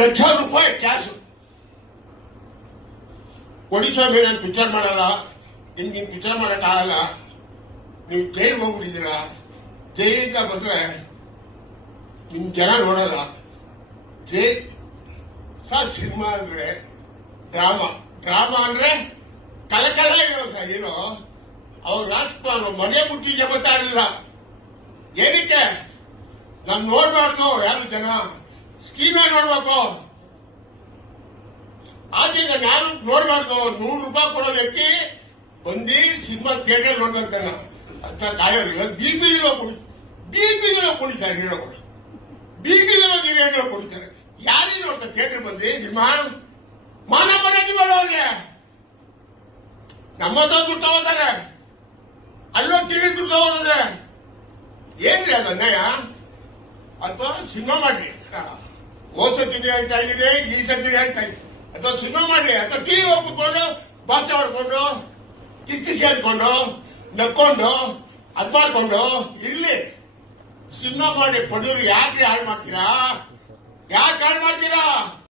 ಲಕ್ಷ ರೂಪಾಯಿ ಕ್ಯಾಶ್ ಕೊಡಿ ಸ್ವಾಮಿ. ನಾನು ಪಿಕ್ಚರ್ ಮಾಡಲ್ಲ, ನಿಮ್ಗೆ ಪಿಕ್ಚರ್ ಮಾಡಕ್ಕಾಗಲ್ಲ, ನೀವು ಜೈಲಿಗೆ ಹೋಗ್ಬಿಟ್ಟಿದ್ದೀರಾ, ಜೈಲಿಂದ ಬಂದ್ರೆ ನಿಮ್ ಜನ ನೋಡಲ್ಲ. ಸರ್ ಸಿನಿಮಾ ಅಂದ್ರೆ ಡ್ರಾಮಾ, ಡ್ರಾಮಾ ಅಂದ್ರೆ ಕಲಕಲ ಇರೋ ಸರ್ ಹೀರೋ. ಅವ್ರು ರಾಜ್ಕುಮಾರ್ ಮನೆ ಮುಟ್ಟಿಗೆ ಗೊತ್ತಾಗಲಿಲ್ಲ. ಏನಕ್ಕೆ ನಾನು ನೋಡ್ಬಾರ್ದು? ಯಾರು ಜನ ಸ್ಕೀಮ್ ನೋಡ್ಬೇಕು, ಆದ್ರೆ ನಾನು ಯಾರು ನೋಡ್ಬಾರ್ದು. 100 ರೂಪಾಯಿ ಕೊಡೋ ವ್ಯಕ್ತಿ ಬಂದು ಸಿನಿಮಾ ಥಿಯೇಟರ್ ನೋಡ್ಬೇಕಲ್ಲ ಅಂತ ಕಾಯೋರು. ಇವತ್ತು ಬೀದಿಲಿರೋ ಕುಣಿತಾರೆ ಹೀರೋಗಳು, ಬೀದಿಲಿರೋ ಹೀರೋಗಳು ಕುಣಿತಾರೆ. ಯಾರಿಗೆ ನೋಡ್ತಾರೆ ಥಿಯೇಟರ್ ಬಂದು ಸಿನಿಮಾ? ಮಾನ ಮರ್ಯಾದೆ ಬೇಡ ಅವ್ರಿಗೆ. ನಮ್ಮ ದುಡ್ಡು ತಗೋತಾರೆ, ಅಲ್ಲೋ ಟಿವಿ ದುಡ್ಡು ತಗೋದ್ರೆ ಏನ್ರಿ ಅದು ಅನ್ಯಾಯ? ಅಥವಾ ಸಿನಿಮಾ ಮಾಡ್ರಿ, ಹೋಸತಿಗೆ ಆಯ್ತಾ ಇದೆ, ಈ ಸತಿಗೆ ಆಯ್ತಾ ಇದೆ. ಅಥವಾ ಸಿನಿಮಾ ಮಾಡ್ಲಿ, ಅಥವಾ ಟಿವಿ ಹೋಗಿ ಕುತ್ಕೊಂಡು ಬಾಚ ಹೊಡ್ಕೊಂಡು ಕಿಸ್ಕಿಸಿ ಹಾಕೊಂಡು ನಕ್ಕೊಂಡು ಅದ್ ಮಾಡ್ಕೊಂಡು ಇರ್ಲಿ. ಸಿನಿಮಾ ಮಾಡಿ ಪಡೆಯೋರು ಯಾಕೆ ಹಾಳು ಮಾಡ್ತೀರಾ? ಯಾಕೆ ಹಾಳು ಮಾಡ್ತೀರಾ?